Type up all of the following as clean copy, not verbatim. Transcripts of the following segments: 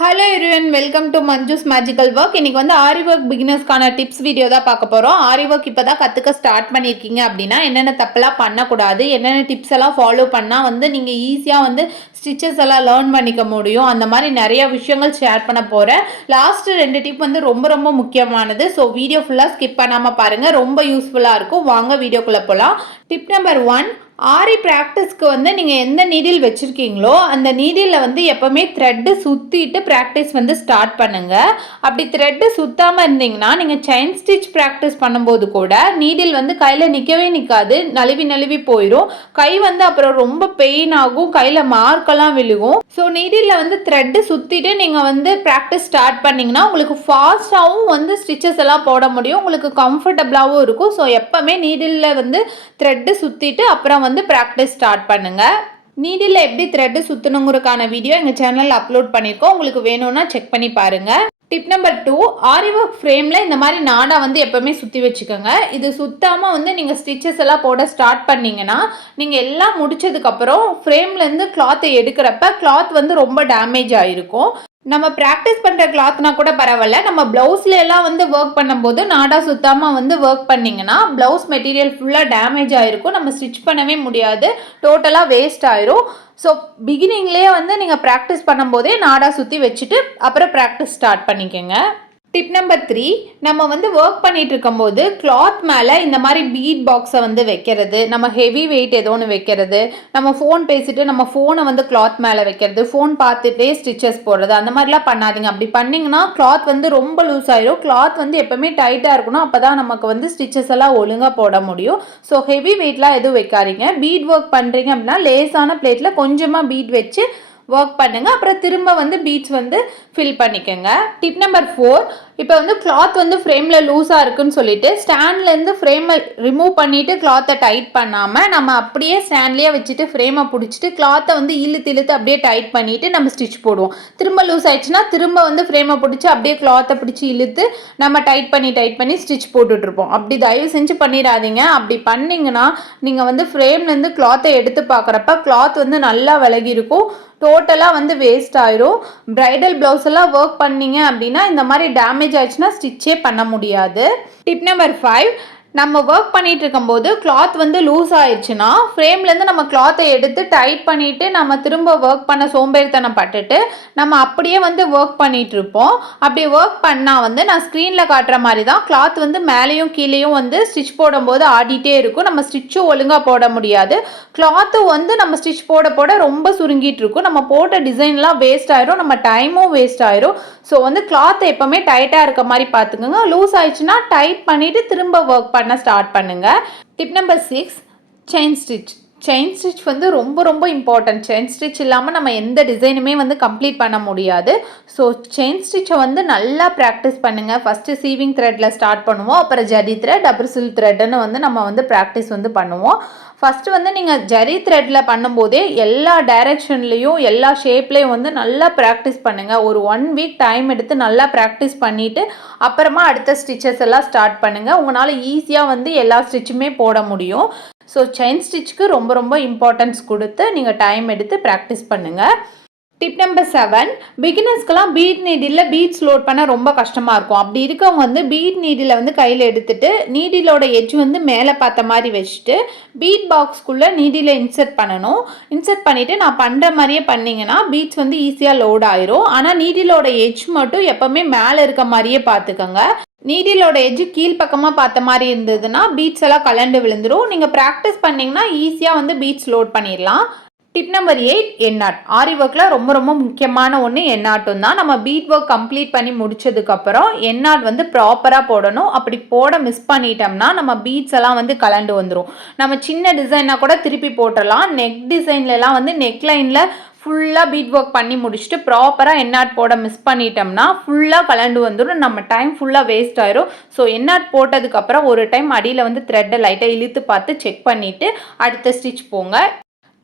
Hello everyone, welcome to Manju's magical work. இன்னைக்கு வந்து ஆரி work பிகினர்ஸ்க்கான tips video தான் பார்க்க போகிறோம். ஆரி ஒர்க் இப்போ தான் கற்றுக்க ஸ்டார்ட் பண்ணியிருக்கீங்க அப்படின்னா என்னென்ன தப்பெல்லாம் பண்ணக்கூடாது, என்னென்ன டிப்ஸ் எல்லாம் ஃபாலோ பண்ணால் வந்து நீங்கள் ஈஸியாக வந்து ஸ்டிச்சஸ் எல்லாம் லேர்ன் பண்ணிக்க முடியும், அந்த மாதிரி நிறைய விஷயங்கள் ஷேர் பண்ண போகிறேன். லாஸ்ட் 2 டிப் வந்து ரொம்ப ரொம்ப முக்கியமானது. ஸோ வீடியோ ஃபுல்லாக ஸ்கிப் பண்ணாமல் பாருங்கள், ரொம்ப யூஸ்ஃபுல்லாக இருக்கும். வாங்க வீடியோக்குள்ளே போகலாம். டிப் நம்பர் 1, ஆரி ப்ராக்டிஸ்க்கு வந்து நீங்கள் எந்த நீடில் வச்சுருக்கீங்களோ அந்த நீடிலில் வந்து எப்போவுமே த்ரெட்டு சுற்றிட்டு ப்ராக்டிஸ் வந்து ஸ்டார்ட் பண்ணுங்கள். அப்படி த்ரெட்டு சுற்றாமல் இருந்தீங்கன்னா நீங்கள் செயின் ஸ்டிச் ப்ராக்டிஸ் பண்ணும்போது கூட நீடில் வந்து கையில் நிற்கவே நிற்காது, நழுவி நழுவி போயிடும். கை வந்து அப்புறம் ரொம்ப பெயின் ஆகும், கையில் மார்க்கெல்லாம் விழுகும். ஸோ நீடிலில் வந்து த்ரெட்டு சுற்றிட்டு நீங்கள் வந்து ப்ராக்டிஸ் ஸ்டார்ட் பண்ணிங்கன்னா உங்களுக்கு ஃபாஸ்ட்டாகவும் வந்து ஸ்டிச்சஸ் எல்லாம் போட முடியும், உங்களுக்கு கம்ஃபர்டபுளாகவும் இருக்கும். ஸோ எப்போவுமே நீடிலில் வந்து த்ரெட்டு சுற்றிட்டு அப்புறம் வந்து ப்ராக்டிஸ் ஸ்டார்ட் பண்ணுங்கள். நீடில் எப்படி த்ரெட்டு சுற்றணுங்கிறதுக்கான வீடியோ எங்கள் சேனலில் அப்லோட் பண்ணியிருக்கோம், உங்களுக்கு வேணும்னா செக் பண்ணி பாருங்கள். டிப் நம்பர் 2, ஆரி ஒர்க் ஃப்ரேமில் இந்த மாதிரி நாடா வந்து எப்போவுமே சுற்றி வச்சுக்கோங்க. இது சுற்றாமல் வந்து நீங்கள் ஸ்டிச்சஸ் எல்லாம் போட ஸ்டார்ட் பண்ணிங்கன்னா நீங்கள் எல்லாம் முடிச்சதுக்கப்புறம் ஃப்ரேம்லேருந்து கிளாத்தை எடுக்கிறப்ப கிளாத் வந்து ரொம்ப டேமேஜ் ஆகிருக்கும். நம்ம ப்ராக்டிஸ் பண்ணுற கிளாத்னா கூட பரவாயில்ல, நம்ம ப்ளவுஸ்ல எல்லாம் வந்து ஒர்க் பண்ணும்போது நாடா சுத்தாமல் வந்து ஒர்க் பண்ணிங்கன்னா ப்ளவுஸ் மெட்டீரியல் ஃபுல்லாக டேமேஜ் ஆகிருக்கும், நம்ம ஸ்டிச் பண்ணவே முடியாது, டோட்டலாக வேஸ்ட் ஆயிரும். ஸோ பிகினிங்லேயே வந்து நீங்கள் ப்ராக்டிஸ் பண்ணும்போதே நாடா சுற்றி வச்சுட்டு அப்புறம் ப்ராக்டிஸ் ஸ்டார்ட் பண்ணிக்கோங்க. டிப் நம்பர் 3, நம்ம வந்து ஒர்க் பண்ணிட்டு இருக்கும்போது கிளாத் மேலே இந்த மாதிரி பீட் பாக்ஸை வந்து வைக்கிறது, நம்ம ஹெவி வெயிட் ஏதோ ஒன்று வைக்கிறது, நம்ம ஃபோன் பேசிட்டு நம்ம ஃபோனை வந்து கிளாத் மேலே வைக்கிறது, ஃபோன் பார்த்துட்டே ஸ்டிச்சஸ் போடுறது, அந்த மாதிரிலாம் பண்ணாதீங்க. அப்படி பண்ணிங்கன்னா கிளாத் வந்து ரொம்ப லூஸ் ஆயிரும். கிளாத் வந்து எப்போவுமே டைட்டாக இருக்கணும், அப்போ தான் நமக்கு வந்து ஸ்டிச்சஸ் எல்லாம் ஒழுங்காக போட முடியும். ஸோ ஹெவி வெயிட்லாம் எதுவும் வைக்காதீங்க. பீட் ஒர்க் பண்ணுறீங்க அப்படின்னா லேசான பிளேட்டில் கொஞ்சமாக பீட் வச்சு ஒர்க் பண்ணுங்கள், அப்புறம் திரும்ப வந்து பீட்ஸ் வந்து ஃபில் பண்ணிக்கோங்க. டிப் நம்பர் 4, இப்போ வந்து கிளாத் வந்து ஃப்ரேமில் லூஸாக இருக்குன்னு சொல்லிட்டு ஸ்டாண்ட்லேருந்து ஃப்ரேமை ரிமூவ் பண்ணிவிட்டு கிளாத்தை டைட் பண்ணாமல் நம்ம அப்படியே ஸ்டாண்ட்லேயே வச்சுட்டு ஃப்ரேமை பிடிச்சிட்டு கிளாத்தை வந்து இழுத்து அப்படியே டைட் பண்ணிவிட்டு நம்ம ஸ்டிச் போடுவோம். திரும்ப லூஸ் ஆயிடுச்சுன்னா திரும்ப வந்து ஃப்ரேமை பிடிச்சி அப்படியே கிளாத்தை பிடிச்சி இழுத்து நம்ம டைட் பண்ணி ஸ்டிச் போட்டுட்ருப்போம். அப்படி தயவு செஞ்சு பண்ணிடாதீங்க. அப்படி பண்ணிங்கன்னா நீங்கள் வந்து ஃப்ரேம்லேருந்து கிளாத்தை எடுத்து பார்க்குறப்ப கிளாத் வந்து நல்லா விலகி இருக்கும், டோட்டலாக வந்து வேஸ்ட் ஆயிரும். பிரைடல் ப்ளவுஸ் எல்லாம் ஒர்க் பண்ணீங்க அப்படின்னா இந்த மாதிரி டேமேஜ் ஆயிடுச்சுன்னா ஸ்டிச்சே பண்ண முடியாது. டிப் நம்பர் 5, நம்ம ஒர்க் பண்ணிட்டு இருக்கும்போது கிளாத் வந்து லூஸ் ஆயிடுச்சுன்னா ஃப்ரேம்லேருந்து நம்ம கிளாத்தை எடுத்து டைட் பண்ணிவிட்டு நம்ம திரும்ப ஒர்க் பண்ண சோம்பேறித்தனம் பட்டுட்டு நம்ம அப்படியே வந்து ஒர்க் பண்ணிட்டு இருப்போம். அப்படி ஒர்க் பண்ணால் வந்து நான் ஸ்க்ரீனில் காட்டுற மாதிரி தான் கிளாத் வந்து மேலேயும் கீழேயும் வந்து ஸ்டிச் போடும்போது ஆடிட்டே இருக்கும், நம்ம ஸ்டிச்சும் ஒழுங்காக போட முடியாது. கிளாத்து வந்து நம்ம ஸ்டிச் போட போட ரொம்ப சுருங்கிட்டு இருக்கும், நம்ம போட்ட டிசைன்லாம் வேஸ்ட் ஆயிரும், நம்ம டைமும் வேஸ்ட் ஆயிரும். ஸோ வந்து கிளாத்தை எப்போவுமே டைட்டாக இருக்க மாதிரி பார்த்துக்கோங்க. லூஸ் ஆயிடுச்சுன்னா டைட் பண்ணிவிட்டு திரும்ப ஒர்க் பண்ண ஸ்டார்ட் பண்ணுங்கள். டிப் நம்பர் 6, செயின் ஸ்டிச் வந்து ரொம்ப ரொம்ப இம்பார்ட்டன்ட். செயின் ஸ்டிச் இல்லாமல் நம்ம எந்த டிசைனுமே வந்து கம்ப்ளீட் பண்ண முடியாது. ஸோ செயின் ஸ்டிச்சை வந்து நல்லா ப்ராக்டிஸ் பண்ணுங்கள். ஃபஸ்ட்டு சீவிங் த்ரெட்டில் ஸ்டார்ட் பண்ணுவோம், அப்புறம் ஜரி த்ரெட், அப்புறம் சில்க் த்ரெட்டுன்னு வந்து நம்ம வந்து ப்ராக்டிஸ் வந்து பண்ணுவோம். ஃபஸ்ட்டு வந்து நீங்கள் ஜரி த்ரெட்டில் பண்ணும்போதே எல்லா டைரெக்ஷன்லேயும் எல்லா ஷேப்லேயும் வந்து நல்லா ப்ராக்டிஸ் பண்ணுங்கள். ஒரு 1 வீக் டைம் எடுத்து நல்லா ப்ராக்டிஸ் பண்ணிவிட்டு அப்புறமா அடுத்த ஸ்டிச்சஸ் எல்லாம் ஸ்டார்ட் பண்ணுங்கள். உங்களால் ஈஸியாக வந்து எல்லா ஸ்டிச்சுமே போட முடியும். ஸோ செயின் ஸ்டிச்சுக்கு ரொம்ப ரொம்ப இம்பார்ட்டன்ஸ் கொடுத்து நீங்கள் டைம் எடுத்து ப்ராக்டிஸ் பண்ணுங்கள். டிப் நம்பர் 7, பிகினர்ஸ்க்கெல்லாம் பீட் நீடிலில் பீட்ஸ் லோட் பண்ண ரொம்ப கஷ்டமாக இருக்கும். அப்படி இருக்கவங்க வந்து பீட் நீடிலை வந்து கையில் எடுத்துகிட்டு நீடிலோட எட்ஜ் வந்து மேலே பார்த்த மாதிரி வச்சுட்டு பீட் பாக்ஸ்க்குள்ளே நீடிலை இன்சர்ட் பண்ணணும். இன்சர்ட் பண்ணிவிட்டு நான் பண்ணுற மாதிரியே பண்ணிங்கன்னா பீட்ஸ் வந்து ஈஸியாக லோட் ஆயிரும். ஆனால் நீடிலோட எட்ஜ் மட்டும் எப்போவுமே மேலே இருக்க மாதிரியே பார்த்துக்கோங்க. நீடிலோட எட்ஜ் கீழ்ப்பக்கமாக பார்த்த மாதிரி இருந்ததுன்னா பீட்ஸ் எல்லாம் கலண்டு விழுந்துடும். நீங்கள் ப்ராக்டிஸ் பண்ணிங்கன்னா ஈஸியாக வந்து பீட்ஸ் லோட் பண்ணிடலாம். டிப் நம்பர் 8, எண்ணாட். ஆரி ஒர்க்கில் ரொம்ப ரொம்ப முக்கியமான ஒன்று எண்ணாட்டும் தான். நம்ம பீட் ஒர்க் கம்ப்ளீட் பண்ணி முடிச்சதுக்கப்புறம் எண்ணாட் வந்து ப்ராப்பராக போடணும். அப்படி போட மிஸ் பண்ணிட்டோம்னா நம்ம பீட்ஸ் எல்லாம் வந்து கலண்டு வந்துடும். நம்ம சின்ன டிசைனாக கூட திருப்பி போட்டுடலாம். நெக் டிசைன்லலாம் வந்து நெக் லைனில் ஃபுல்லாக பீட் ஒர்க் பண்ணி முடிச்சுட்டு ப்ராப்பராக எண்ணாட் போட மிஸ் பண்ணிட்டோம்னா ஃபுல்லாக கலண்டு வந்துடும், நம்ம டைம் ஃபுல்லாக வேஸ்ட் ஆயிரும். ஸோ எண்ணாட் போட்டதுக்கப்புறம் ஒரு டைம் அடியில் வந்து த்ரெட்டை லைட்டாக இழுத்து பார்த்து செக் பண்ணிவிட்டு அடுத்த ஸ்டிச் போங்க.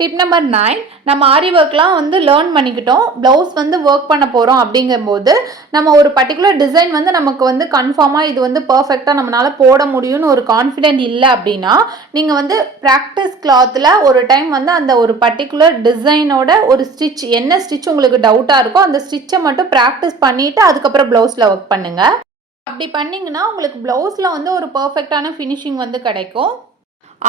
டிப் நம்பர் 9, நம்ம ஆரி ஒர்க்லாம் வந்து லேர்ன் பண்ணிக்கிட்டோம். ப்ளவுஸ் வந்து ஒர்க் பண்ண போகிறோம் அப்படிங்கும்போது நம்ம ஒரு பர்டிகுலர் டிசைன் வந்து நமக்கு வந்து கன்ஃபார்மாக இது வந்து பர்ஃபெக்டாக நம்மளால் போட முடியும்னு ஒரு கான்ஃபிடென்ட் இல்லை அப்படின்னா நீங்கள் வந்து ப்ராக்டிஸ் கிளாத்தில் ஒரு டைம் வந்து அந்த ஒரு பர்டிகுலர் டிசைனோட ஒரு ஸ்டிச் என்ன ஸ்டிச் உங்களுக்கு டவுட்டாக இருக்கோ அந்த ஸ்டிச்சை மட்டும் ப்ராக்டிஸ் பண்ணிவிட்டு அதுக்கப்புறம் ப்ளவுஸில் ஒர்க் பண்ணுங்கள். அப்படி பண்ணிங்கன்னா உங்களுக்கு ப்ளவுஸில் வந்து ஒரு பர்ஃபெக்டான ஃபினிஷிங் வந்து கிடைக்கும்.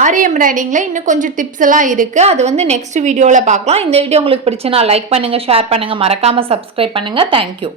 ஆரி எம்ப்ராய்டிங்கில் இன்னும் கொஞ்சம் டிப்ஸ் எல்லாம் இருக்குது. அது வந்து நெக்ஸ்ட் வீடியோவில் பார்க்கலாம். இந்த வீடியோ உங்களுக்கு பிடிச்சுன்னா லைக் பண்ணுங்கள், ஷேர் பண்ணுங்கள், மறக்காமல் சப்ஸ்கிரைப் பண்ணுங்கள். தேங்க்யூ.